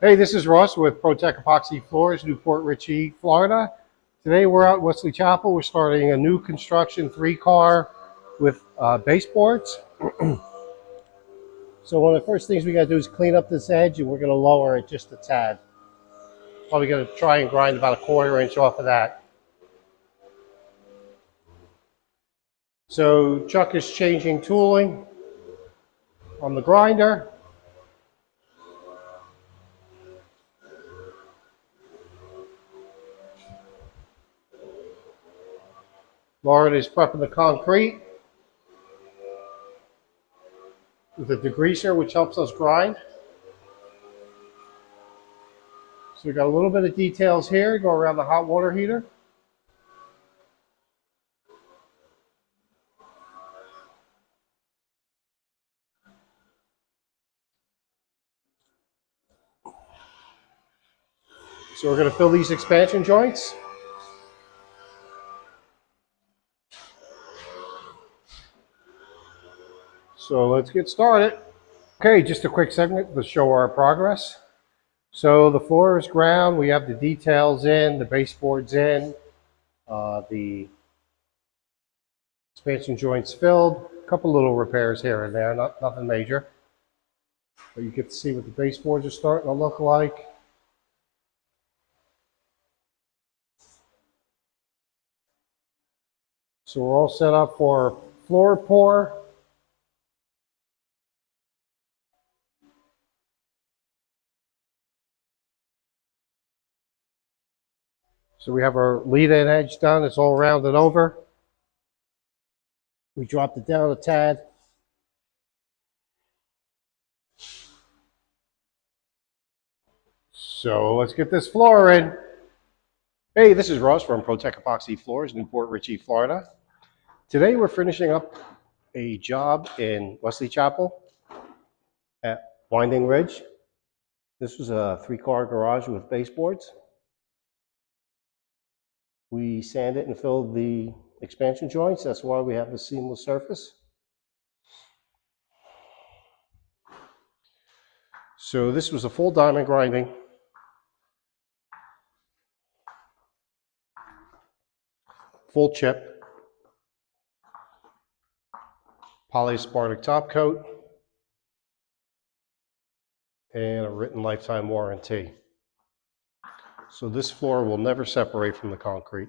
Hey, this is Russ with Protect Epoxy Floors, Newport Richey, Florida. Today we're out at Wesley Chapel. We're starting a new construction 3-car with baseboards. So one of the first things we got to do is clean up this edge, and we're going to lower it just a tad. Probably going to try and grind about a 1/4 inch off of that. So Chuck is changing tooling on the grinder. Lauren is prepping the concrete with a degreaser, which helps us grind. So we got a little bit of details here, go around the hot water heater. So we're going to fill these expansion joints. So let's get started. Okay, just a quick segment to show our progress. So the floor is ground, we have the details in, the baseboards in, the expansion joints filled, a couple little repairs here and there, nothing major. But you get to see what the baseboards are starting to look like. So we're all set up for floor pour. So we have our lead-in edge done, it's all rounded over. We dropped it down a tad. So let's get this floor in. Hey, this is Ross from Protect Epoxy Floors, Newport Richey, Florida. Today we're finishing up a job in Wesley Chapel at Winding Ridge. This was a 3-car garage with baseboards. We sanded and filled the expansion joints. That's why we have the seamless surface. So this was a full diamond grinding. Full chip. Polyaspartic top coat. And a written lifetime warranty. So this floor will never separate from the concrete.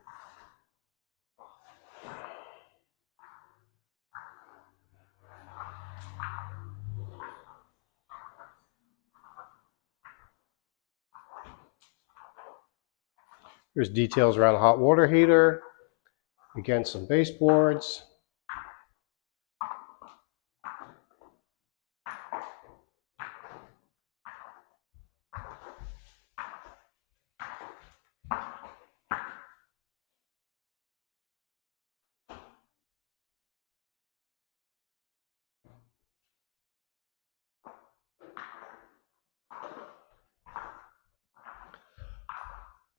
There's details around a hot water heater. Again, some baseboards.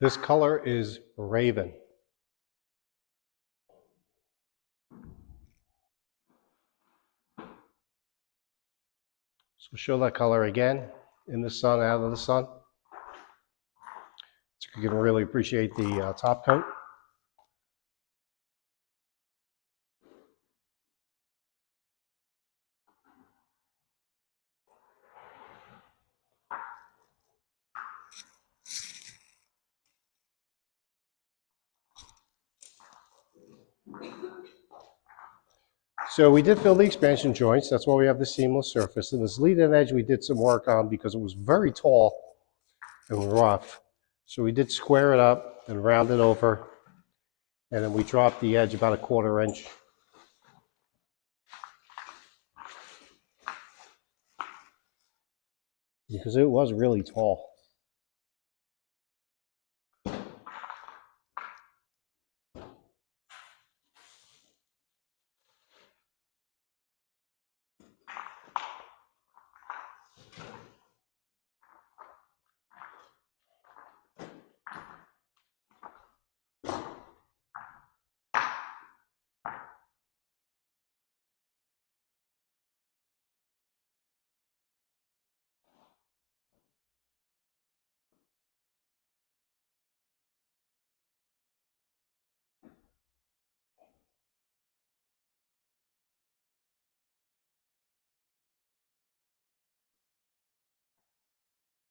This color is Raven. So show that color again in the sun, out of the sun. So you can really appreciate the top coat. So we did fill the expansion joints. That's why we have the seamless surface. And this lead-in edge we did some work on because it was very tall and rough. So we did square it up and round it over. And then we dropped the edge about a 1/4 inch. Because it was really tall.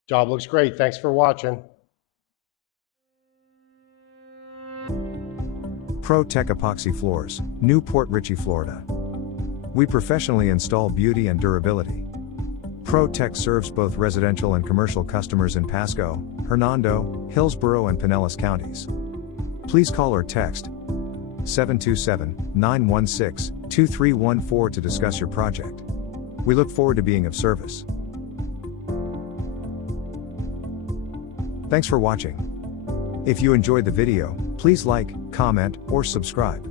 Job looks great. Thanks for watching. Pro Tech Epoxy Floors, Newport Richey, Florida. We professionally install beauty and durability. Pro Tech serves both residential and commercial customers in Pasco, Hernando, Hillsborough and Pinellas counties. Please call or text 727-916-2314 to discuss your project. We look forward to being of service. Thanks for watching. If you enjoyed the video, please like, comment, or subscribe.